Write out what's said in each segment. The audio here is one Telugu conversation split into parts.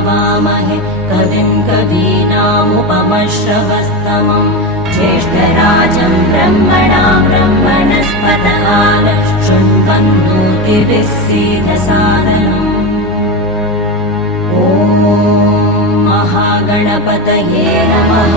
हवामहे कविं कवीनामुपमश्रवस्तमम् ज्येष्ठराजं ब्रह्मणां ब्रह्मणस्पतआल शृण्वन्नोतिभिस्सीदसादनम्। ॐ महागणपतये नमः।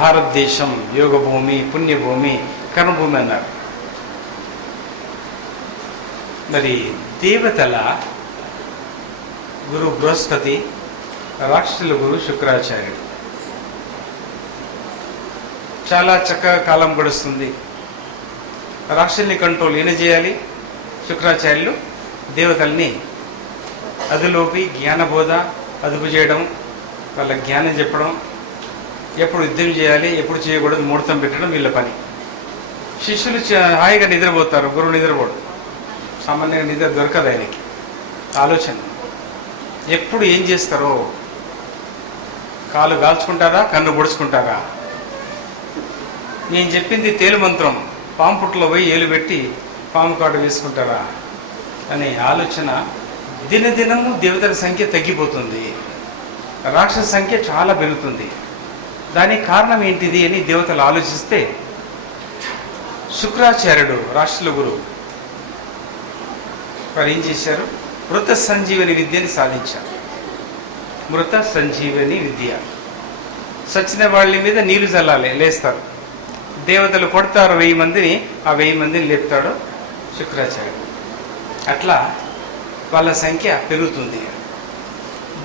భారతదేశం యోగ భూమి, పుణ్యభూమి, కర్మభూమి అన్నారు. మరి దేవతల గురు బృహస్పతి, రాక్షసుల గురు శుక్రాచార్యుడు. చాలా చక్కగా కాలం గడుస్తుంది. రాక్షసుల్ని కంట్రోల్ ఈయన చేయాలి, శుక్రాచార్యులు దేవతల్ని అదులోపి జ్ఞానబోధ అదుపు చేయడం, వాళ్ళ జ్ఞానం చెప్పడం, ఎప్పుడు యుద్ధం చేయాలి ఎప్పుడు చేయకూడదు ముహూర్తం పెట్టడం వీళ్ళ పని. శిష్యులు హాయిగా నిద్రపోతారు, గురువు నిద్రపోడు. సామాన్యంగా నిద్ర దొరకదు ఆయనకి. ఆలోచన ఎప్పుడు ఏం చేస్తారో, కాలు కాల్చుకుంటారా కన్ను పొడుచుకుంటారా, నేను చెప్పింది తేలు మంత్రం, పాము పుట్టలో పోయి ఏలు పెట్టి పాము కాడు వేసుకుంటారా అనే ఆలోచన. దినదినము దేవతల సంఖ్య తగ్గిపోతుంది, రాక్షస సంఖ్య చాలా పెరుగుతుంది. దానికి కారణం ఏంటిది అని దేవతలు ఆలోచిస్తే శుక్రాచార్యుడు రాష్ట్రుల గురువు వారు ఏం చేశారు, మృత సంజీవని విద్యని సాధించారు. మృత సంజీవని విద్య, సచిన వాళ్ళ మీద నీళ్లు చల్లాలి, లేస్తారు. దేవతలు కొడతారు 1000 మందిని, ఆ 1000 మందిని లేపుతాడు శుక్రాచార్యుడు. అట్లా వాళ్ళ సంఖ్య పెరుగుతుంది.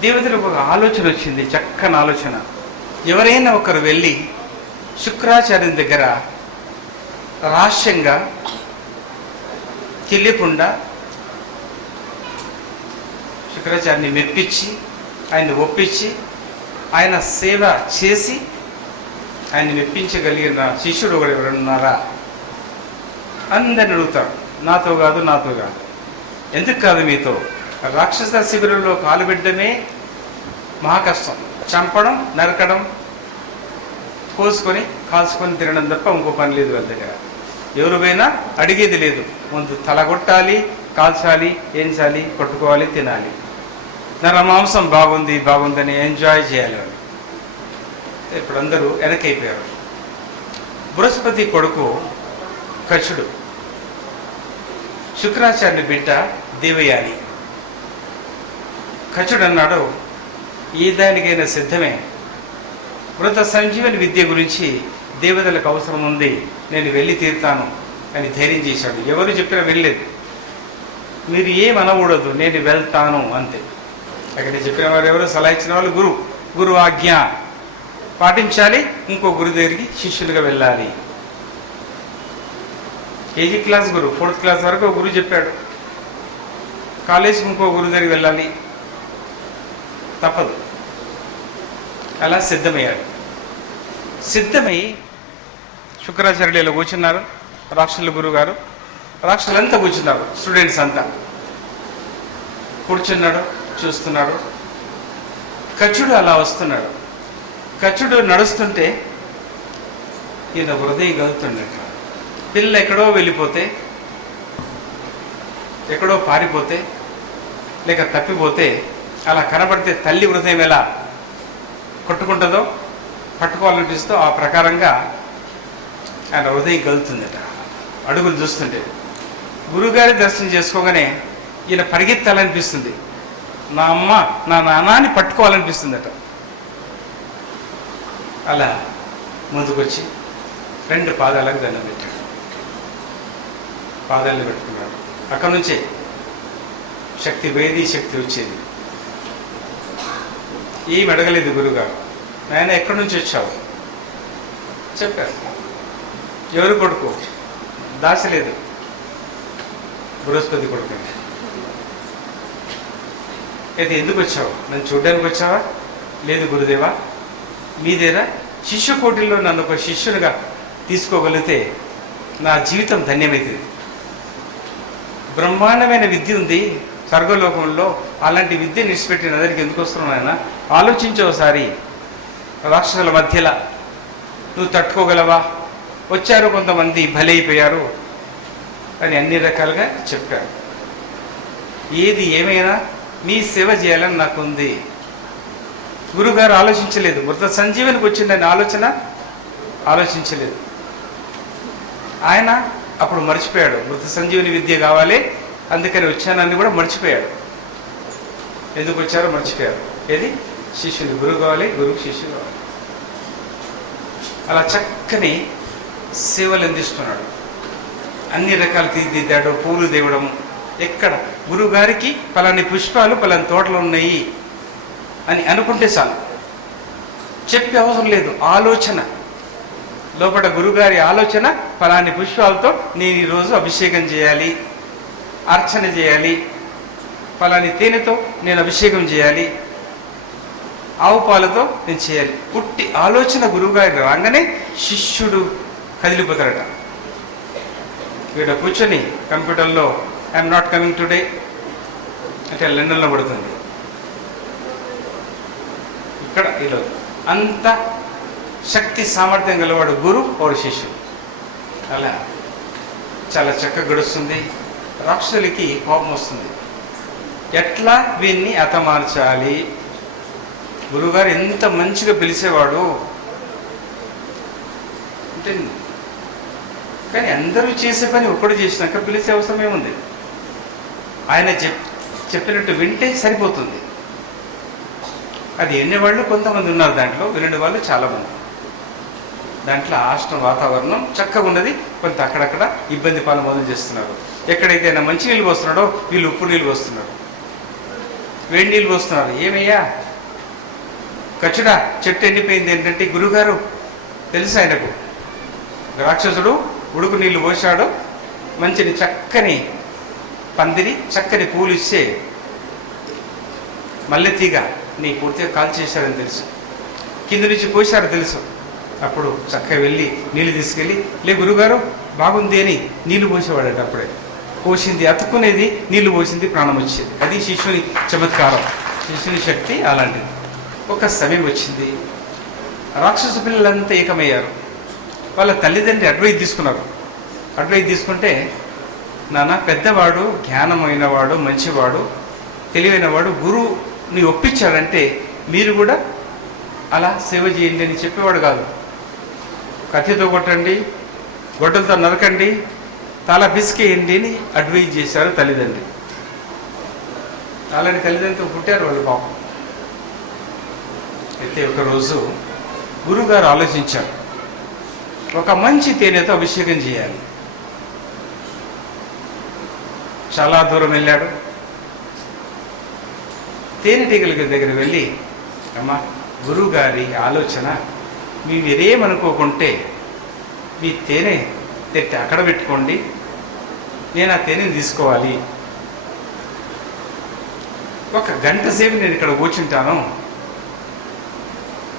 దేవతలకు ఒక ఆలోచన వచ్చింది, చక్కని ఆలోచన. ఎవరైనా ఒకరు వెళ్ళి శుక్రాచార్యుని దగ్గర రహస్యంగా తెలియకుండా శుక్రాచార్యుని మెప్పించి ఆయన్ని ఒప్పించి ఆయన సేవ చేసి ఆయన్ని మెప్పించగలిగిన శిష్యుడు ఒకరు ఎవరున్నారా అందరిని అడుగుతాడు. నాతో కాదు, నాతో కాదు. ఎందుకు కాదు మీతో? రాక్షస శిబిరంలో కాలు పెట్టడమే మహా కష్టం. చంపడం, నరకడం, కోసుకొని కాల్చుకొని తినడం తప్ప ఇంకో పని లేదు వాళ్ళ దగ్గర. ఎవరు పోయినా అడిగేది లేదు, ముందు తలగొట్టాలి, కాల్చాలి, ఏంచాలి, కొట్టుకోవాలి, తినాలి. నరమాంసం బాగుంది బాగుందని ఎంజాయ్ చేయాలి వాళ్ళు. ఇప్పుడు అందరూ వెనకైపోయారు. బృహస్పతి కొడుకు కచుడు, శుక్రాచార్యుని బిడ్డ దేవయాని. కచుడు అన్నాడు, ఏ దానికైనా సిద్ధమే, మృత సంజీవని విద్య గురించి దేవతలకు అవసరం ఉంది, నేను వెళ్ళి తీరుతాను అని ధైర్యం చేశాడు. ఎవరు చెప్పినా వెళ్ళలేదు. మీరు ఏమనకూడదు, నేను వెళ్తాను అంతే. అక్కడ చెప్పిన వారు ఎవరు? సలహా ఇచ్చిన వాళ్ళు గురువు ఆజ్ఞ పాటించాలి. ఇంకో గురు దగ్గరికి శిష్యులుగా వెళ్ళాలి. కేజీ క్లాస్ గురు, 4th క్లాస్ వరకు గురువు చెప్పాడు. కాలేజీకి ఇంకో గురువు దగ్గరికి వెళ్ళాలి, తప్పదు. అలా సిద్ధమయ్యాడు. సిద్ధమై శుక్రాచార్యులు ఇలా కూర్చున్నారు. రాక్షసుల గురువు గారు రాక్షసులంతా కూర్చున్నారు, స్టూడెంట్స్ అంతా కూర్చున్నాడు, చూస్తున్నాడు. కచుడు అలా వస్తున్నాడు. కచుడు నడుస్తుంటే ఈయన హృదయం కలుగుతుండట. పిల్ల ఎక్కడో వెళ్ళిపోతే, ఎక్కడో పారిపోతే, లేక తప్పిపోతే అలా కనబడితే తల్లి హృదయం ఎలా కొట్టుకుంటుందో, పట్టుకోవాలనిపిస్తూ ఆ ప్రకారంగా ఆయన హృదయం కలుగుతుందట అడుగులు చూస్తుంటే. గురుగారి దర్శనం చేసుకోగానే ఈయన పరిగెత్తాలనిపిస్తుంది. నా అమ్మ, నా నాన్నని పట్టుకోవాలనిపిస్తుందట. అలా ముందుకొచ్చి 2 పాదాలకు దండం పెట్టాడు. పాదాలను పెట్టుకున్నాడు. అక్కడి నుంచే శక్తి పోయేది, శక్తి వచ్చేది. ఏం అడగలేదు గురుగారు. నాయన ఎక్కడి నుంచి వచ్చావు చెప్పారు. ఎవరు కొడుకు? దాచలేదు, బృహస్పతి కొడుకు. అయితే ఎందుకు వచ్చావు? నన్ను చూడడానికి వచ్చావా? లేదు గురుదేవా, మీదేరా శిష్య కోటిల్లో నన్ను ఒక శిష్యునిగా తీసుకోగలిగితే నా జీవితం ధన్యమవుతుంది. బ్రహ్మాండమైన విద్య ఉంది స్వర్గలోకంలో, అలాంటి విద్య నిడిచిపెట్టి నా దగ్గరికి ఎందుకు వస్తున్నావు ఆయన? ఆలోచించే ఒకసారి. రాక్షసుల మధ్యలో నువ్వు తట్టుకోగలవా? వచ్చారు కొంతమంది, బలైపోయారు అని అన్ని రకాలుగా చెప్పారు. ఏది ఏమైనా మీ సేవ చేయాలని నాకుంది. గురుగారు ఆలోచించలేదు. మృత సంజీవనికి వచ్చిందని ఆలోచించలేదు. ఆయన అప్పుడు మర్చిపోయాడు. మృత సంజీవని విద్య కావాలి, అందుకని వచ్చానని కూడా మర్చిపోయాడు. ఎందుకు వచ్చారో మర్చిపోయారు. ఏది? శిష్యుని గురువు కావాలి, గురువు శిష్యుడు కావాలి. అలా చక్కని సేవలు అందిస్తున్నాడు. అన్ని రకాలు తీర్చిదిద్దాడు. పూలు తేవడం, ఎక్కడ గురువుగారికి పలాని పుష్పాలు పలాని తోటలు ఉన్నాయి అని అనుకుంటే చాలు, చెప్పే అవసరం లేదు. ఆలోచన లోపల గురుగారి ఆలోచన, పలాని పుష్పాలతో నేను ఈరోజు అభిషేకం చేయాలి, అర్చన చేయాలి, పలాని తేనెతో నేను అభిషేకం చేయాలి, ఆవు పాలతో నేను చేయాలి. పుట్టి ఆలోచన గురువుగారి రాగానే శిష్యుడు కదిలిపోతారట. వీడ కూర్చొని కంప్యూటర్లో ఐఎమ్ నాట్ కమింగ్ టుడే అంటే లండన్లో పడుతుంది. ఇక్కడ ఈరోజు అంత శక్తి సామర్థ్యం గలవాడు గురు, వాడు శిష్యుడు. అలా చాలా చక్కగా గడుస్తుంది. రాక్షసులకి కోపం వస్తుంది. ఎట్లా వీన్ని హతమార్చాలి? గురువుగారు ఎంత మంచిగా పిలిచేవాడు అంటే, కానీ అందరూ చేసే పని ఒక్కడు చేసినాక పిలిచే అవసరం ఏముంది? ఆయన చెప్పినట్టు వింటే సరిపోతుంది. అది ఎన్నేవాళ్ళు కొంతమంది ఉన్నారు, దాంట్లో వినని వాళ్ళు చాలామంది. దాంట్లో హాస్టల్ వాతావరణం చక్కగా ఉన్నది, కొంత అక్కడక్కడ ఇబ్బంది పాలు మొదలు చేస్తున్నారు. ఎక్కడైతే ఆయన మంచి నీళ్ళు పోస్తున్నాడో వీళ్ళు ఉప్పు నీళ్ళు పోస్తున్నారు, వేడి నీళ్ళు పోస్తున్నారు. ఏమయ్యా కచుడా, చెట్టు ఎండిపోయింది ఏంటంటే గురుగారు తెలుసు ఆయనకు. రాక్షసుడు ఉడుకు నీళ్లు పోసాడు, మంచిని చక్కని పందిరి చక్కని పూలు ఇచ్చే మల్లెతీగ నీ పూర్తిగా కాల్ చేశారని తెలుసు, కింద నుంచి పోశారు తెలుసు. అప్పుడు చక్కగా వెళ్ళి నీళ్ళు తీసుకెళ్ళి, లే గురుగారు బాగుంది అని నీళ్లు పోసేవాడట. అప్పుడే పోసింది అతుక్కునేది, నీళ్లు పోసింది, ప్రాణం వచ్చేది. అది శిష్యుని చమత్కారం, శిష్యుని శక్తి అలాంటిది. ఒక సమయం వచ్చింది, రాక్షస పిల్లలంతా ఏకమయ్యారు. వాళ్ళ తల్లిదండ్రి అడ్వైజ్ తీసుకున్నారు. అడ్వైజ్ తీసుకుంటే, నాన్న పెద్దవాడు, జ్ఞానమైనవాడు, మంచివాడు, తెలివైనవాడు, గురువుని ఒప్పించాడంటే మీరు కూడా అలా సేవ చేయండి అని చెప్పేవాడు కాదు. కత్తితో కొట్టండి, గొడ్డలతో నరకండి, తల పిసికేయండి అని అడ్వైజ్ చేశారు తల్లిదండ్రి. అలాంటి తల్లిదండ్రులతో పుట్టారు వాళ్ళు పాపం. అయితే ఒకరోజు గురువుగారు ఆలోచించారు, ఒక మంచి తేనెతో అభిషేకం చేయాలి. చాలా దూరం వెళ్ళాడు. తేనెటీగల దగ్గర వెళ్ళి, అమ్మా గురువుగారి ఆలోచన మీరేమనుకోకుంటే మీ తేనె తెట్టి అక్కడ పెట్టుకోండి, నేను ఆ తేనెని తీసుకోవాలి. 1 గంట సేపు నేను ఇక్కడ కూర్చుంటాను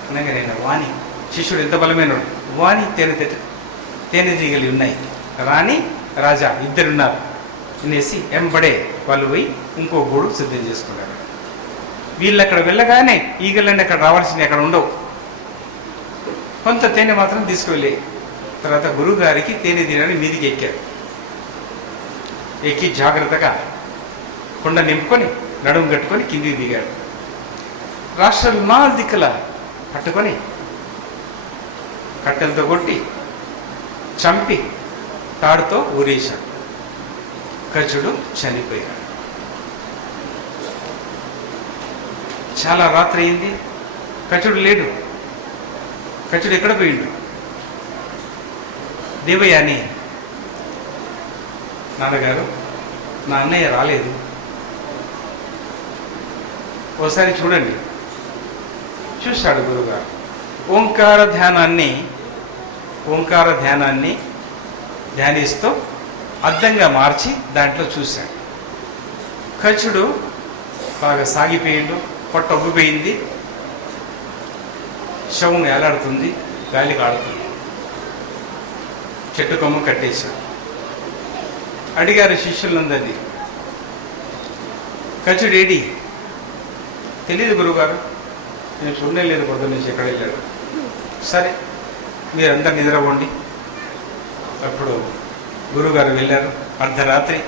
అనగా, నేను వాణి శిష్యుడు ఎంత బలమైన వాణి తేనె తీగలు ఉన్నాయి రాని రాజా ఇద్దరున్నారు అనేసి ఎంబడే వాళ్ళు పోయి ఇంకో గూడు సిద్ధం చేసుకున్నారు. వీళ్ళు అక్కడ వెళ్ళగానే ఈగలన్నీ అక్కడ రావాల్సినవి అక్కడ ఉండవు. కొంత తేనె మాత్రం తీసుకువెళ్ళి తర్వాత గురువు గారికి తేనె తినని మీదికి ఎక్కారు. ఎక్కి జాగ్రత్తగా కుండ నింపుకొని నడుము కట్టుకొని కిందికి దిగాడు. రాష్ట్రాలు 4 దిక్కుల పట్టుకొని కట్టెలతో కొట్టి చంపి తాడుతో ఊరేశాడు. కచుడు చనిపోయాడు. చాలా రాత్రి అయింది. కచుడు లేడు. కచుడు ఎక్కడ పోయిండు? దేవయాని, నాన్నగారు నా అన్నయ్య రాలేదు, ఓసారి చూడండి. చూశాడు గురుగారు. ఓంకార ధ్యానాన్ని ధ్యానిస్తూ అద్దంగా మార్చి దాంట్లో చూశాడు. కచుడు బాగా సాగిపోయిండు, పొట్ట ఉబ్బిపోయింది, శవం ఏలాడుతుంది, గాలి కాడుతుంది. చెట్టు కొమ్మ కట్టేశాడు. అడిగారు శిష్యులందరినీ, కచుడేడి? తెలియదు గురుగారు, నేను చూడలేదు, పొద్దున్న నుంచి ఎక్కడ వెళ్ళాడు. సరే మీరందరూ నిద్రపోండి. అప్పుడు గురుగారు వెళ్ళారు. అర్ధరాత్రి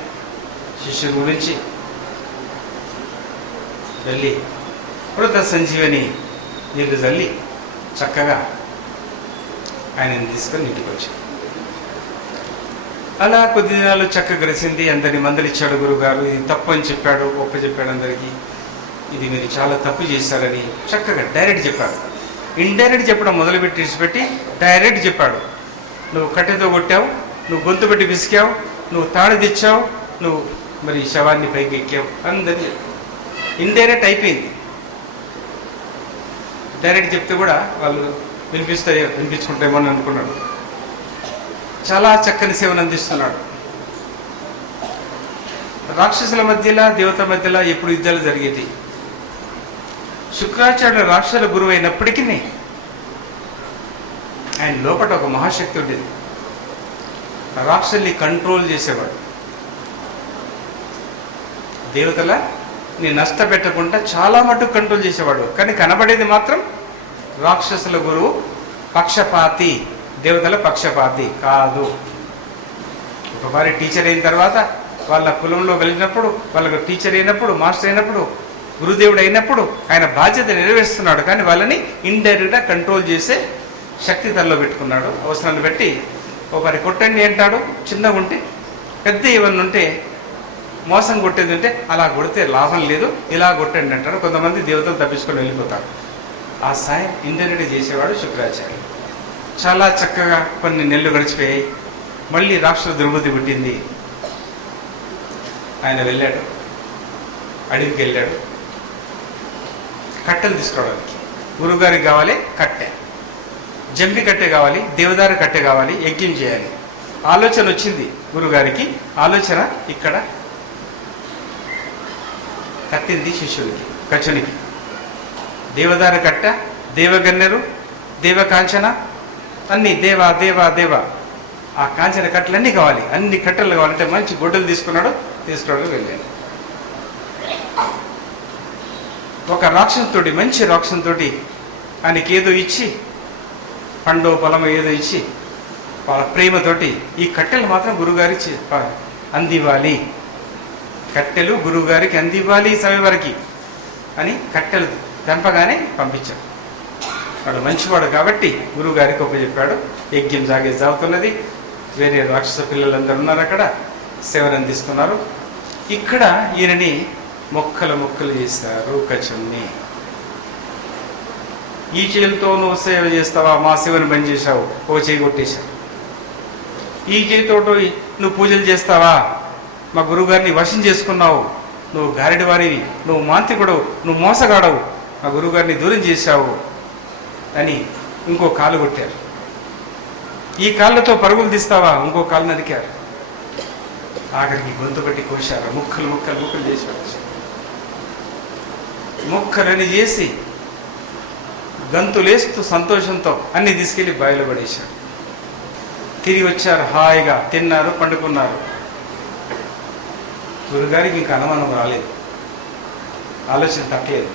శిష్యుల గురించి వెళ్ళి మృత సంజీవని నీళ్లు చల్లి చక్కగా ఆయనని తీసుకొని ఇంటికి వచ్చాడు. అలా కొద్ది దినాలు చక్కగా గడిచింది. అందరినీ మందలిచ్చాడు గురుగారు. ఇది తప్పు అని చెప్పాడు, ఒప్ప చెప్పాడు అందరికీ. ఇది మీరు చాలా తప్పు చేశారని చక్కగా డైరెక్ట్ చెప్పాడు. ఇండైరెక్ట్ చెప్పడం మొదలుపెట్టి విడిచిపెట్టి డైరెక్ట్ చెప్పాడు. నువ్వు కట్టెతో కొట్టావు, నువ్వు గొంతు పెట్టి విసికావు, నువ్వు తాడు తెచ్చావు, నువ్వు మరి శవాన్ని పైకి ఎక్కావు, అందరి ఇండైరెక్ట్ అయిపోయింది. డైరెక్ట్ చెప్తే కూడా వాళ్ళు వినిపించుకుంటారేమో అని అనుకున్నాడు. చాలా చక్కని సేవను అందిస్తున్నాడు. రాక్షసుల మధ్యలో దేవతల మధ్యలో ఎప్పుడు యుద్ధాలు జరిగేది. శుక్రాచార్యుడు రాక్షసుల గురువు అయినప్పటికీ ఆయన లోపల ఒక మహాశక్తి ఉండేది. రాక్షసుల్ని కంట్రోల్ చేసేవాడు. దేవతలని నష్టపెట్టకుండా చాలా మటుకు కంట్రోల్ చేసేవాడు. కానీ కనబడేది మాత్రం రాక్షసుల గురువు పక్షపాతి, దేవతల పక్షపాతి కాదు. ఒకసారి టీచర్ అయిన తర్వాత వాళ్ళ కులంలో వెళ్ళినప్పుడు, వాళ్ళకు టీచర్ అయినప్పుడు, మాస్టర్ అయినప్పుడు, గురుదేవుడు అయినప్పుడు ఆయన బాధ్యత నెరవేరుస్తున్నాడు. కానీ వాళ్ళని ఇండైరెక్ట్గా కంట్రోల్ చేసే శక్తి తనలో పెట్టుకున్నాడు. అవసరాన్ని బట్టి ఒకరి కొట్టండి అంటాడు, చిన్నగా ఉంటే, పెద్ద ఏమన్నా ఉంటే, మోసం కొట్టేది ఉంటే అలా కొడితే లాభం లేదు, ఇలా కొట్టండి అంటాడు. కొంతమంది దేవతలు తప్పించుకొని వెళ్ళిపోతారు. ఆ సాయం ఇండైరెక్ట్గా చేసేవాడు శుక్రాచార్యుడు. చాలా చక్కగా కొన్ని నెలలు గడిచిపోయాయి. మళ్ళీ రాక్షసుల దుర్బుద్ధి పుట్టింది. ఆయన వెళ్ళాడు, అడవికి వెళ్ళాడు కట్టెలు తీసుకోవడానికి. గురువుగారికి కావాలి కట్టె, జంబి కట్టె కావాలి, దేవదారు కట్టె కావాలి, యజ్ఞం చేయాలి. ఆలోచన వచ్చింది గురుగారికి. ఆలోచన ఇక్కడ కట్టింది శిష్యుడికి, కచునికి. దేవదార కట్ట, దేవగన్నెరు, దేవకాంచన అన్నీ దేవ దేవ దేవ. ఆ కాంచన కట్టెలన్నీ కావాలి, అన్ని కట్టెలు కావాలంటే మంచి గొడ్డలు తీసుకున్నాడు. తీసుకోవడానికి వెళ్ళాడు. ఒక రాక్షసుతోటి, మంచి రాక్షసుతోటి ఆయనకి ఏదో ఇచ్చి, పండు పొలము ఏదో ఇచ్చి, వాళ్ళ ప్రేమతోటి ఈ కట్టెలు మాత్రం గురుగారికి అందివ్వాలి, కట్టెలు గురువుగారికి అందివ్వాలి సమయం వరకు అని కట్టెలు తెంపగానే పంపించాడు. వాడు మంచివాడు కాబట్టి గురువుగారికి చెప్పాడు. యజ్ఞం సాగుతున్నది. వేరే రాక్షస పిల్లలందరూ ఉన్నారు, అక్కడ సేవలు అందిస్తున్నారు. ఇక్కడ ఈయనని మొక్కలు చేస్తారు. కచుని, ఈ చేతితో నువ్వు సేవ చేస్తావా, మా సేవను బంద్ చేశావు, ఓ చేయి కొట్టేశావు. ఈ చేతితో నువ్వు పూజలు చేస్తావా, మా గురువుగారిని వశం చేసుకున్నావు, నువ్వు గారెడి వారివి, నువ్వు మాంత్రికుడవు, నువ్వు మోసగాడవు, మా గురువుగారిని దూరం చేశావు అని ఇంకో కాలు కొట్టారు. ఈ కాళ్ళతో పరుగులు తీస్తావా, ఇంకో కాలు నరికారు. ఆఖరికి గొంతు పట్టి కోశారు. ముక్కలు చేశారు. ముక్కలని చేసి గంతులేస్తూ సంతోషంతో అన్ని తీసుకెళ్లి బావిలో పడేశారు. తిరిగి వచ్చారు, హాయిగా తిన్నారు, పండుకున్నారు. గురుగారికి ఇంకా అనుమానం రాలేదు, ఆలోచన తట్టలేదు.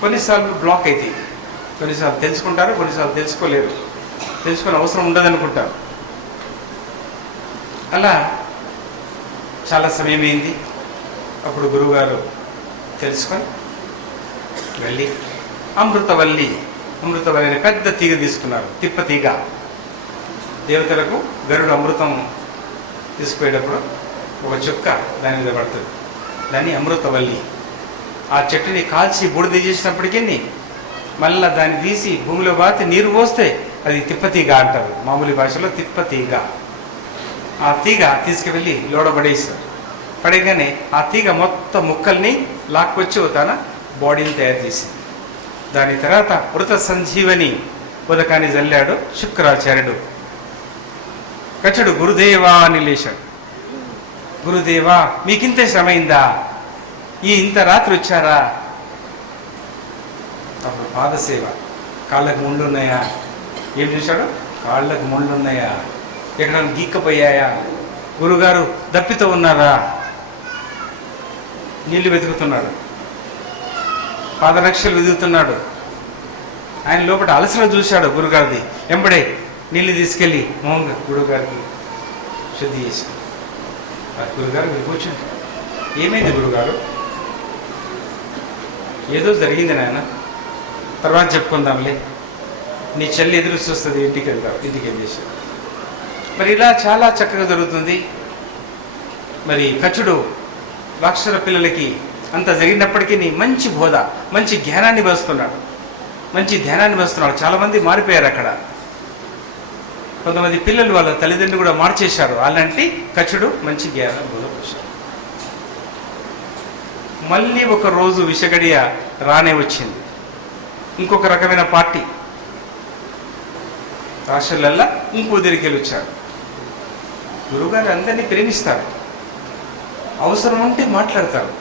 కొన్నిసార్లు బ్లాక్ అవుతాయి, కొన్నిసార్లు తెలుసుకుంటారు, కొన్నిసార్లు తెలుసుకోలేరు, తెలుసుకునే అవసరం ఉండదనుకుంటారు. అలా చాలా సమయం అయింది. అప్పుడు గురువుగారు తెలుసుకొని వెళ్ళి అమృతవల్లి అనే పెద్ద తీగ తీసుకున్నారు, తిప్ప తీగ. దేవతలకు గరుడు అమృతం తీసుకుపోయేటప్పుడు ఒక చుక్క దాని మీద పడుతుంది, దాన్ని అమృతవల్లి. ఆ చెట్టుని కాల్చి బూడిద చేసినప్పటికీ మళ్ళీ దాన్ని తీసి భూమిలో బాతి నీరు పోస్తే అది తిప్పతీగ అంటారు, మామూలు భాషలో తిప్పతీగ. ఆ తీగ తీసుకువెళ్ళి లోడబడేశారు. పడగానే ఆ తీగ మొత్తం ముక్కల్ని లాక్కొచ్చి తన బాడీని తయారు చేసింది. దాని తర్వాత మృత సంజీవని ఉదకాన్ని జల్లాడు శుక్రాచార్యుడు. కచుడు గురుదేవా అని లేచాడు. గురుదేవా, మీకింత శ్రమైందా? ఇంత రాత్రి వచ్చారా? అప్పుడు పాదసేవ. కాళ్ళకు ముళ్ళు ఉన్నాయా? ఏం చూశాడు? కాళ్ళకు ముళ్ళు ఉన్నాయా? ఎక్కడ గీక్కపోయాయా? గురుగారు దప్పితో ఉన్నారా? నీళ్లు వెతుకుతున్నాడు, పాదరక్షలు వెతుకుతున్నాడు. ఆయన లోపల అలసలు చూశాడు గురుగారిది. ఎంబడే నీళ్ళు తీసుకెళ్ళి మౌంగా గురుగారికి శుద్ధి చేశాడు. గురుగారు మీరు కూర్చోండి. ఏమైంది గురుగారు? ఏదో జరిగింది నాయన, తర్వాత చెప్పుకుందాంలే, నీ చెల్లి ఎదురు చూస్తుంది, ఇంటికి వెళ్తావు, ఇంటికి వెళ్ళేసాడు. మరి ఇలా చాలా చక్కగా జరుగుతుంది. మరి కచుడు అక్షర పిల్లలకి అంత జరిగినప్పటికీ మంచి బోధ, మంచి జ్ఞానాన్ని వస్తున్నాడు, మంచి ధ్యానాన్ని వస్తున్నాడు. చాలామంది మారిపోయారు అక్కడ. కొంతమంది పిల్లలు వాళ్ళ తల్లిదండ్రులు కూడా మార్చేశారు. అలాంటి కచుడు మంచి జ్ఞానం బోధపరిచాడు. మళ్ళీ ఒక రోజు విషగడియ రానే వచ్చింది. ఇంకొక రకమైన పార్టీ రాష్ట్రాలల్లా ఇంకో దగ్గరికి వచ్చారు. గురువుగారు అందరినీ ప్రేమిస్తారు, అవసరం ఉంటే మాట్లాడతారు.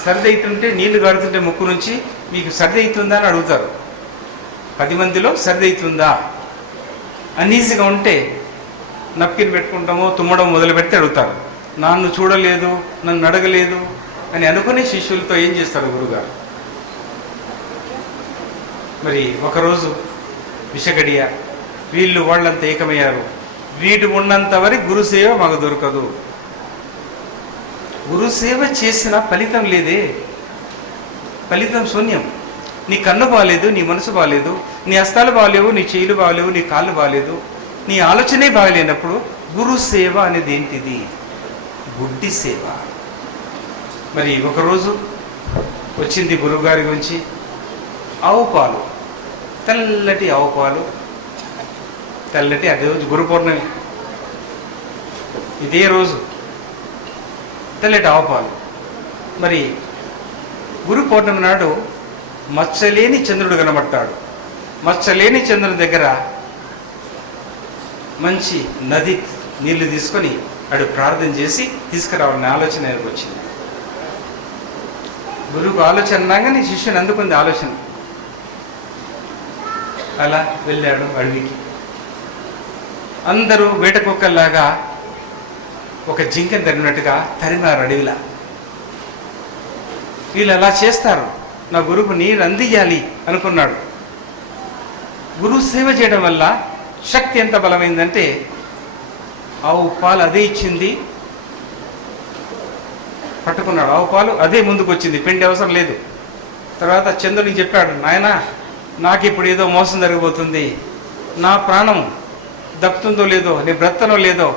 సర్ది అవుతుంటే, నీళ్లు గారుతుంటే ముక్కు నుంచి మీకు సర్ది అవుతుందా అని అడుగుతారు. 10 మందిలో సర్ది అవుతుందా? అన్ఈజీగా ఉంటే నప్కిన్ పెట్టుకుంటామో తుమ్మడం మొదలు పెడితే అడుగుతారు. నన్ను చూడలేదు, నన్ను అడగలేదు అని అనుకునే శిష్యులతో ఏం చేస్తారు గురుగారు? మరి ఒకరోజు విషగడియ వీళ్ళు వాళ్ళంతా ఏకమయ్యారు. వీడు ఉన్నంత వరకు గురుసేవ మాకు దొరకదు. గురుసేవ చేసిన ఫలితం లేదే, ఫలితం శూన్యం. నీ కన్ను బాగాలేదు, నీ మనసు బాగాలేదు, నీ హస్తాలు బాగాలేవు, నీ చేతులు బాగాలేవు, నీ కాళ్ళు బాగాలేదు, నీ ఆలోచనే బాగలేనప్పుడు గురుసేవ అనేది ఏంటిది? గుడ్డి సేవ. మరి ఒకరోజు వచ్చింది గురువుగారి గురించి ఆవు పాలు, తెల్లటి ఆవు పాలు, తెల్లటి. అదే రోజు గురు పౌర్ణమి, ఇదే రోజు తెల్లటి ఆవు పాలు. మరి గురు పౌర్ణమి నాడు మచ్చలేని చంద్రుడు కనబడతాడు. మచ్చలేని చంద్రుడి దగ్గర మంచి నది నీళ్లు తీసుకొని అడు ప్రార్థన చేసి తీసుకురావాలనే ఆలోచన ఆయనకు వచ్చింది. గురువుకు ఆలోచన అనగానే శిష్యుని అందుకుంది ఆలోచన. అలా వెళ్ళాడు అడవికి. అందరూ వేటకుక్కల్లాగా ఒక జింకని తరిమినట్టుగా తరిమారు అడవిలా. వీళ్ళు అలా చేస్తారు, నా గురువుకు నీరు అందియాలి అనుకున్నాడు. గురువు సేవ చేయడం వల్ల శక్తి ఎంత బలమైందంటే ఆవు పాలు అదే ఇచ్చింది, పట్టుకున్నాడు. ఆవు పాలు అదే ముందుకు వచ్చింది, పిండి అవసరం లేదు. తర్వాత చంద్రునికి చెప్పాడు, నాయనా నాకు ఇప్పుడు ఏదో మోసం జరగబోతుంది, నా ప్రాణం దప్పుతుందో లేదో, నీ బ్రతనో లేదో,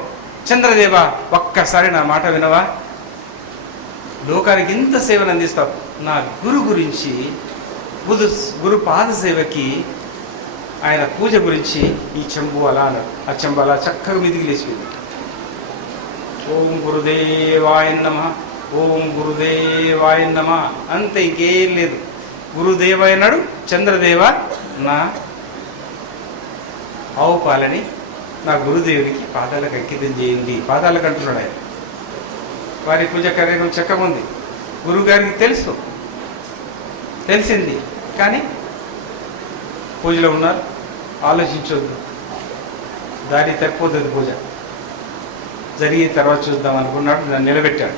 చంద్రదేవ ఒక్కసారి నా మాట వినవా? లోకానికి ఇంత సేవను అందిస్తావు, నా గురు గురించి, గురు పాద సేవకి, ఆయన పూజ గురించి ఈ చెంబు అలా అన్నాడు. ఆ చెంబు అలా చక్కగా మీదికి లేచిపోయింది. ఓం గురుదేవాయ నమః, ఓం గురుదేవాయ నమః, అంతే, ఇంకేం లేదు. గురుదేవ అన్నాడు. చంద్రదేవ నా ఆవు పాలని నా గురుదేవునికి పాదాలకు అంకితం చేయండి. పాదాలకు అంటున్నాడు ఆయన. వారి పూజ కార్యక్రమం చక్కగా ఉంది. గురువుగారికి తెలిసింది, కానీ పూజలో ఉన్నారు. ఆలోచించొద్దు, దారి తప్పిపోతుంది పూజ. జరిగి తర్వాత చూద్దాం అనుకున్నాడు, నన్ను నిలబెట్టాడు.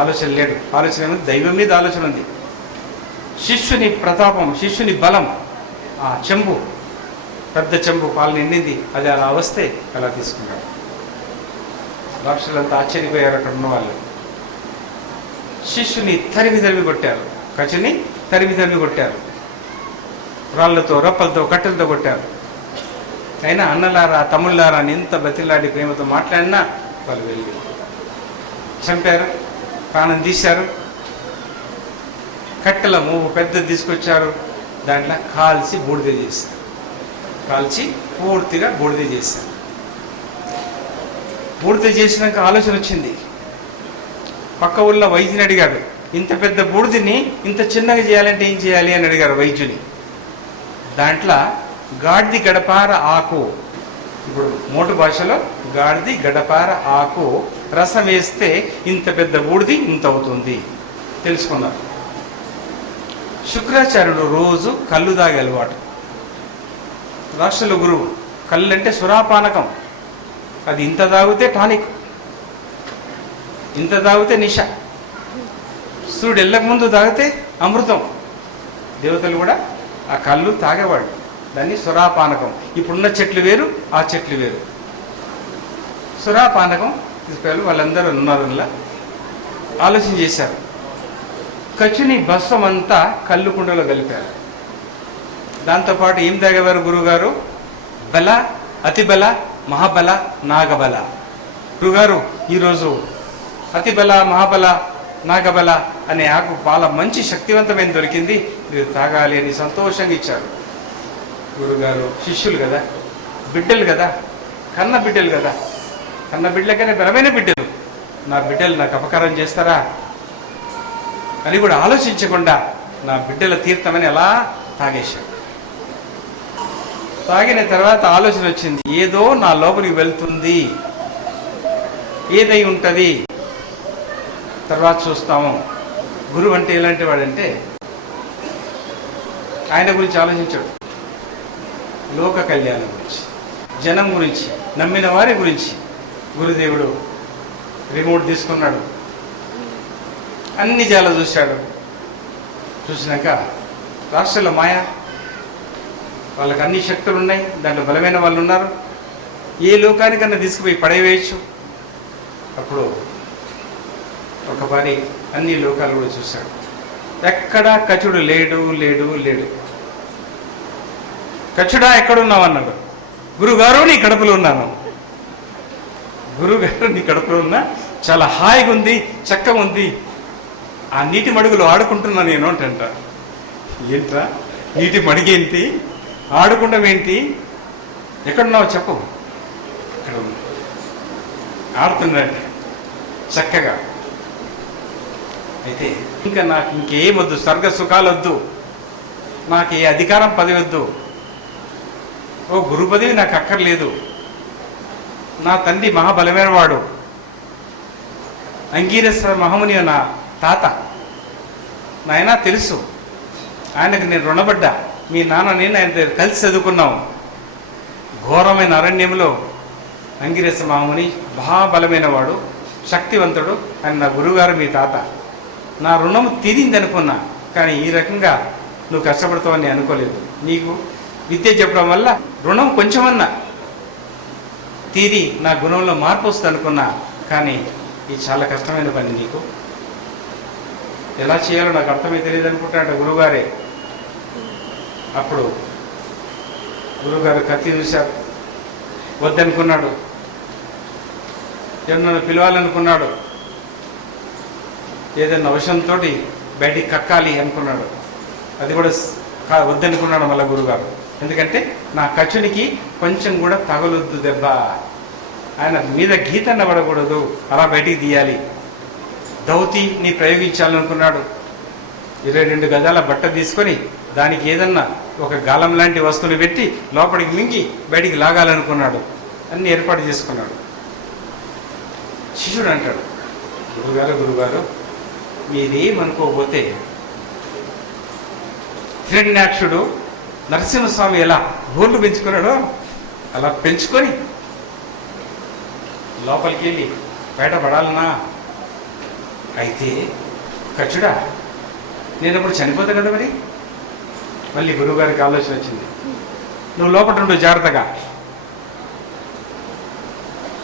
ఆలోచన లేడు, ఆలోచన ఏముంది, దైవం మీద ఆలోచన ఉంది. శిష్యుని ప్రతాపం, శిష్యుని బలం, ఆ చెంబు, పెద్ద చెంబు పాలు నిండింది, అది అలా వస్తే అలా తీసుకున్నాడు. రాక్షసులంతా ఆశ్చర్యపోయారు అక్కడ ఉన్న వాళ్ళు. శిష్యుని తరిమి కొట్టారు, కచుని తరిమి కొట్టారు, రాళ్లతో, రప్పలతో, కట్టెలతో కొట్టారు. అయినా అన్నలారా, తమ్ముళ్ళారా అని ఎంత బతిలాడి ప్రేమతో మాట్లాడినా వాళ్ళు వెళ్ళి చంపారు, ప్రాణం తీశారు. కట్టెల మూవు పెద్దది తీసుకొచ్చారు, దాంట్లో కాల్చి బూడిద చేశారు, కాల్చి పూర్తిగా బూడిద చేశారు. బూడిద చేసినాక ఆలోచన వచ్చింది. పక్క ఊళ్ళో వైద్యుని అడిగాడు, ఇంత పెద్ద బూడిదని ఇంత చిన్నగా చేయాలంటే ఏం చేయాలి అని అడిగారు వైద్యుని. దాంట్లో గాడిది గడపార ఆకు, ఇప్పుడు మోటు భాషలో గాడిది గడపార ఆకు రసం వేస్తే ఇంత పెద్ద బూడిది ఇంత అవుతుంది తెలుసుకున్నారు. శుక్రాచార్యుడు రోజు కళ్ళు తాగే అలవాటు. రాష్ట్రుల గురువు. కళ్ళు అంటే సురాపానకం, అది ఇంత తాగితే టానిక్, ఇంత తాగితే నిష, సూర్యుడు వెళ్ళక ముందు తాగితే అమృతం. దేవతలు కూడా ఆ కళ్ళు తాగేవాడు, దాన్ని సురాపానకం. ఇప్పుడున్న చెట్లు వేరు, ఆ చెట్లు వేరు. సురాపానకం తీసుకెళ్ళి వాళ్ళందరూ ఉన్నారలా ఆలోచన చేశారు. కచుని భస్వం అంతా కళ్ళు కుండలో కలిపారు. దాంతోపాటు ఏం తాగేవారు గురువుగారు? బల, అతిబల, మహాబల, నాగబల. గురుగారు ఈరోజు అతిబల, మహాబల, నాగబల అనే ఆకు చాలా మంచి శక్తివంతమైన దొరికింది, మీరు తాగాలి అని సంతోషంగా ఇచ్చారు. గురుగారు శిష్యులు కదా, బిడ్డలు కదా, కన్న బిడ్డలు కదా, కన్న బిడ్డలకనే బలమైన బిడ్డలు, నా బిడ్డలు నాకు అపకారం చేస్తారా అని కూడా ఆలోచించకుండా నా బిడ్డల తీర్థమని అలా తాగేశాడు. తాగిన తర్వాత ఆలోచన వచ్చింది, ఏదో నా లోపలికి వెళ్తుంది, ఏదై ఉంటుంది తర్వాత చూస్తాము. గురువు అంటే ఎలాంటి వాడంటే ఆయన గురించి ఆలోచించాడు, లోక కళ్యాణం గురించి, జనం గురించి, నమ్మిన వారి గురించి. గురుదేవుడు రిమోట్ తీసుకున్నాడు, అన్ని జాల చూశాడు. చూసినాక రాష్ట్రాల మాయ, వాళ్ళకి అన్ని శక్తులు ఉన్నాయి, దాంట్లో బలమైన వాళ్ళు ఉన్నారు, ఏ లోకానికన్నా తీసుకుపోయి పడవేయచ్చు. అప్పుడు ఒకసారి అన్ని లోకాలు కూడా చూశాడు, ఎక్కడా కచుడు లేడు లేడు లేడు. కచుడా ఎక్కడున్నావు అన్నాడు. గురుగారు నీ కడుపులో ఉన్నాను. గురుగారు నీ కడుపులో ఉన్నా, చాలా హాయిగా ఉంది, చక్కగా ఉంది, ఆ నీటి మడుగులో ఆడుకుంటున్నా నేను అంట. ఏంట్రా నీటి మడిగేంటి, ఆడుకుంటాం ఏంటి, ఎక్కడున్నావు చెప్పు. ఇక్కడ ఆడుతున్నాడు చక్కగా. అయితే ఇంకా నాకు ఇంకేమొద్దు, స్వర్గ సుఖాలు వద్దు, నాకు ఏ అధికారం పదవి వద్దు, ఓ గురు పదవి నాకు అక్కర్లేదు. నా తండ్రి మహాబలమైన వాడు, అంగీరస మహాముని నా తాత, నాయన తెలుసు, ఆయనకు నేను రుణపడ్డా. మీ నాన్న నేను ఆయన కలిసి చదువుకున్నాం. ఘోరమైన అరణ్యంలో అంగిరస మహాముని మహాబలమైన వాడు, శక్తివంతుడు, ఆయన నా గురువుగారు మీ తాత. నా రుణం తీరింది అనుకున్నా, కానీ ఈ రకంగా నువ్వు కష్టపడతావని అనుకోలేదు. నీకు విద్య చెప్పడం వల్ల రుణం కొంచెమన్నా తీరి నా గుణంలో మార్పు వస్తుంది అనుకున్నా, కానీ ఇది చాలా కష్టమైన పని, నీకు ఎలా చేయాలో నాకు అర్థమే తెలియదు అనుకుంటాడు గురువుగారే. అప్పుడు గురువుగారు కత్తి చూశారు, వద్దనుకున్నాడు. ఎవరినైనా పిలవాలనుకున్నాడు, ఏదైనా అవసరంతో బయటికి కక్కాలి అనుకున్నాడు, అది కూడా వద్దనుకున్నాడు మళ్ళీ గురుగారు. ఎందుకంటే నా కచునికి కొంచెం కూడా తగలొద్దు దెబ్బ, ఆయన మీద గీతన్న పడకూడదు, అలా బయటికి తీయాలి. దౌతిని ప్రయోగించాలనుకున్నాడు. 22 గజాల బట్ట తీసుకొని దానికి ఏదన్నా ఒక గాలం లాంటి వస్తువులు పెట్టి లోపలికి మింగి బయటికి లాగాలనుకున్నాడు. అన్ని ఏర్పాటు చేసుకున్నాడు. శిష్యుడు అంటాడు, గురుగారు మీరేమనుకోకపోతే హిరణ్యాక్షుడు నరసింహస్వామి ఎలా గోళ్ళు పెంచుకున్నాడో అలా పెంచుకొని లోపలికి వెళ్ళి బయటపడాలనా? అయితే ఖర్చుడా నేను అప్పుడు చనిపోతా కదా మరి. మళ్ళీ గురువుగారికి ఆలోచన వచ్చింది, నువ్వు లోపల ఉండు జాగ్రత్తగా,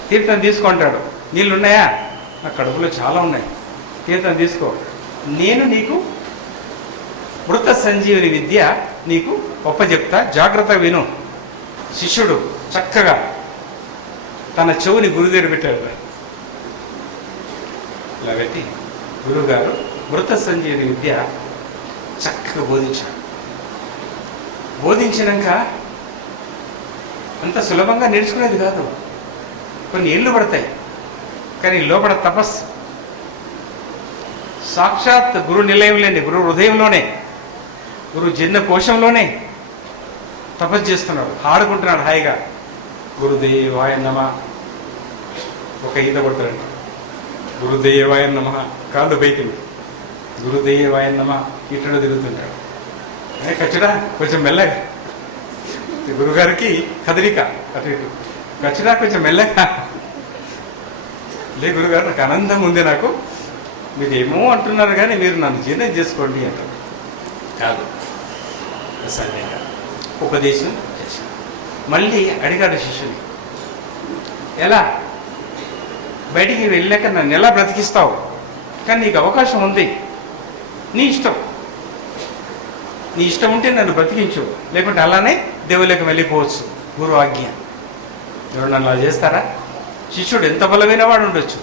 తీర్థం తీసుకుంటాడు. నీళ్ళు ఉన్నాయా? నా కడుపులో చాలా ఉన్నాయి, తీర్థం తీసుకో. నేను నీకు మృత సంజీవని విద్య నీకు ఒప్పచెప్తా, జాగ్రత్తగా విను. శిష్యుడు చక్కగా తన చెవుని గురుదేవుడు పెట్టాడు. ఇలా పెట్టి గురువుగారు మృత సంజీవని విద్య చక్కగా బోధించాడు. బోధించినాక అంత సులభంగా నేర్చుకునేది కాదు, కొన్ని ఏళ్ళు పడతాయి. కానీ లోపల తపస్సు సాక్షాత్ గురు నిలయంలోనే, గురు హృదయంలోనే, గురు జన్మ కోశంలోనే తపస్సు చేస్తున్నాడు, ఆడుకుంటున్నాడు హాయిగా. గురుదేవాయ నమ, ఒక ఈత కొడతాడు, గురుదేవాయ నమ, కాళ్ళు పైకి, గురుదేవాయ నమ, ఇట్లా తిరుగుతుంటాడు. ఖచ్చితంగా కొంచెం మెల్లగా, గురుగారికి కదలిక అటు ఇటు, ఖచ్చితంగా కొంచెం మెల్లగా. లే గురుగారు, నాకు ఆనందం ఉంది, నాకు మీరు ఏమో అంటున్నారు కానీ మీరు నన్ను జీర్ణం చేసుకోండి అంటారు. కాదు, ప్రసన్నంగా ఉపదేశం చేశాను. మళ్ళీ అడిగాడు శిష్యుని, ఎలా బయటికి వెళ్ళాక నన్ను ఎలా బ్రతికిస్తావు? కానీ నీకు అవకాశం ఉంది, నీ ఇష్టం, నీ ఇష్టం ఉంటే నన్ను బ్రతికించు, లేకుంటే అలానే దేవుళ్ళకి వెళ్ళిపోవచ్చు, గురు ఆజ్ఞ. ఎవరు నన్ను అలా చేస్తారా? శిష్యుడు ఎంత బలమైన వాడు ఉండొచ్చు,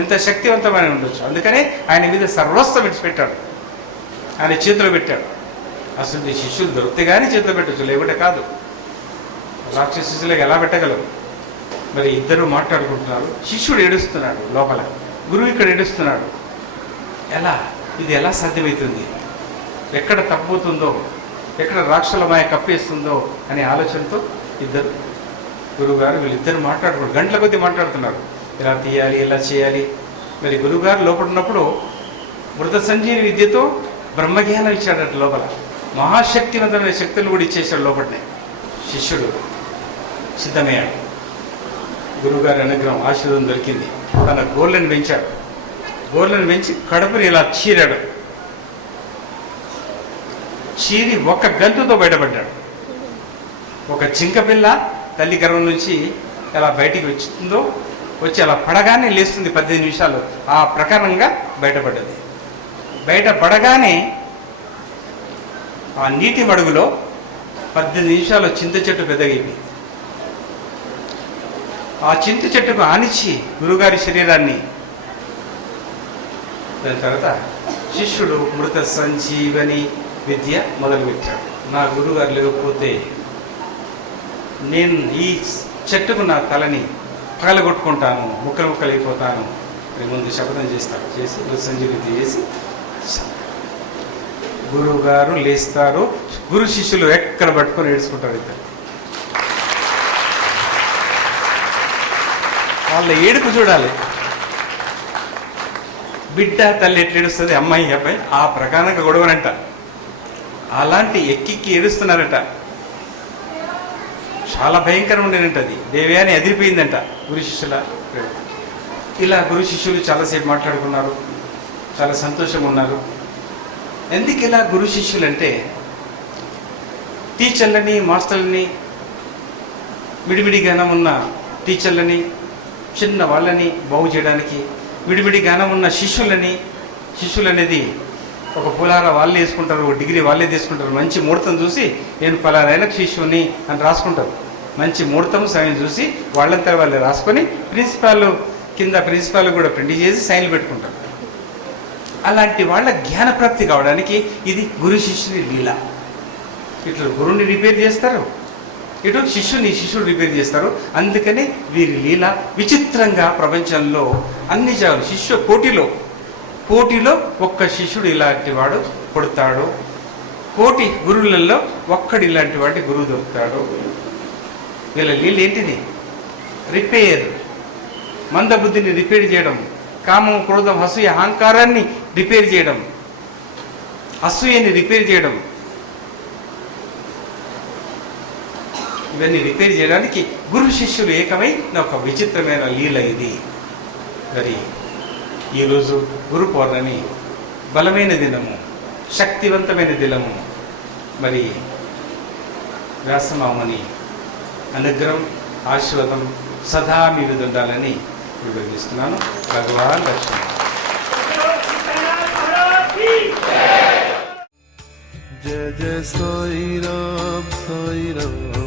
ఎంత శక్తివంతమైన ఉండొచ్చు, అందుకనే ఆయన మీద సర్వస్వం విడిచిపెట్టాడు, ఆయన చేతిలో పెట్టాడు. అసలు ఈ శిష్యులు దొరికితే కానీ చేతిలో పెట్టచ్చు, లేకుంటే కాదు. రాక్షస శిష్యులకు ఎలా పెట్టగలవు? మరి ఇద్దరు మాట్లాడుకుంటున్నారు, శిష్యుడు ఏడుస్తున్నాడు లోపల, గురువు ఇక్కడ ఏడుస్తున్నాడు. ఎలా ఇది ఎలా సాధ్యమవుతుంది? ఎక్కడ తప్పుతుందో, ఎక్కడ రాక్షసుల మాయ కప్పేస్తుందో అనే ఆలోచనతో ఇద్దరు గురువుగారు వీళ్ళిద్దరు మాట్లాడుకుంటారు, గంటల కొద్దీ మాట్లాడుతున్నారు, ఇలా తీయాలి, ఇలా చేయాలి. మరి గురువుగారు లోపల ఉన్నప్పుడు మృత సంజీవి విద్యతో బ్రహ్మజ్ఞానం ఇచ్చాడట లోపల, మహాశక్తివంతమైన శక్తులు కూడా ఇచ్చేసాడు లోపలనే. శిష్యుడు సిద్ధమయ్యాడు, గురువుగారి అనుగ్రహం ఆశీర్వాదం దొరికింది. తన గోళ్ళని పెంచాడు, గోళ్ళని పెంచి కడుపుని ఇలా చీరాడు, చీరి ఒక్క గంతుతో బయటపడ్డాడు. ఒక జింకపిల్ల తల్లి గర్భం నుంచి ఎలా బయటికి వచ్చిందో, వచ్చి అలా పడగానే లేస్తుంది 18 నిమిషాలు, ఆ ప్రకారంగా బయటపడ్డది. బయటపడగానే ఆ నీటి మడుగులో 18 నిమిషాలు చింత చెట్టు పెద్దగైంది. ఆ చింత చెట్టుకు ఆనిచ్చి గురుగారి శరీరాన్ని, దాని తర్వాత శిష్యుడు మృత సంజీవని విద్య మొదలుపెట్టాడు. నా గురుగారు లేకపోతే నేను ఈ చెట్టుకు నా తలని పగలగొట్టుకుంటాను, ముక్కలు ముక్కలు అయిపోతాను అని ముందు శపథం చేస్తాడు. చేసి మృత సంజీవ విద్య చేసి గురువు గారు లేస్తారు, గురు శిష్యులు ఎక్కడ పట్టుకొని ఏడుచుకుంటారు. ఇద్దరు వాళ్ళ ఏడుపు చూడాలి, బిడ్డ తల్లి ఎట్లా ఏడుస్తుంది, అమ్మాయి అబ్బాయి ఆ ప్రకారంగా గొడవనంట. అలాంటి ఎక్కి ఏడుస్తున్నారట, చాలా భయంకరం ఉండేనంట. అది దేవ్యాన్ని అదిరిపోయిందంట గురు శిష్యుల. ఇలా గురు శిష్యులు చాలాసేపు మాట్లాడుకున్నారు, చాలా సంతోషంగా ఉన్నారు. ఎందుకు ఇలా గురు శిష్యులు అంటే, టీచర్లని మాస్టర్లని, విడివిడి జ్ఞానం ఉన్న టీచర్లని, చిన్న వాళ్ళని బాగు చేయడానికి, విడివిడి జ్ఞానం ఉన్న శిష్యులు అనేది ఒక పులార వాళ్ళే వేసుకుంటారు, ఒక డిగ్రీ వాళ్ళే తీసుకుంటారు. మంచి ముహూర్తం చూసి నేను పలారైన శిష్యుని అని రాసుకుంటారు. మంచి ముహూర్తం సమయం చూసి వాళ్ళంతా వాళ్ళే రాసుకొని ప్రిన్సిపాల్ కింద ప్రిన్సిపాల్ కూడా ప్రింట్ చేసి సైన్లు పెట్టుకుంటారు. అలాంటి వాళ్ళ జ్ఞానప్రాప్తి కావడానికి ఇది గురు శిష్యుని లీల. ఇట్లా గురువుని రిపేర్ చేస్తారు, ఇటు శిష్యుడు రిపేర్ చేస్తారు. అందుకని వీరి లీల విచిత్రంగా ప్రపంచంలో అన్ని జాగులు శిష్యు కోటిలో ఒక్క శిష్యుడు ఇలాంటి వాడు పుడతాడు, కోటి గురువులలో ఒక్కడు ఇలాంటి వాటి గురువు దొరుకుతాడు. వీళ్ళ లీల ఏంటిది? రిపేర్, మందబుద్ధిని రిపేర్ చేయడం, కామం, క్రోధం, అసూయ, అహంకారాన్ని రిపేర్ చేయడం, అసూయని రిపేర్ చేయడం, ఇవన్నీ రిపేర్ చేయడానికి గురు శిష్యులు ఏకమై ఒక విచిత్రమైన లీల ఇది. మరి ఈరోజు గురు పౌర్ణమి బలమైన దినము, శక్తివంతమైన దినము. మరి వ్యాసమామని అనుగ్రహం, ఆశీర్వాదం సదా మీ మీద ఉండాలని విభజిస్తున్నాను. భగవాన్ లక్ష్మీ. जय जय साई राम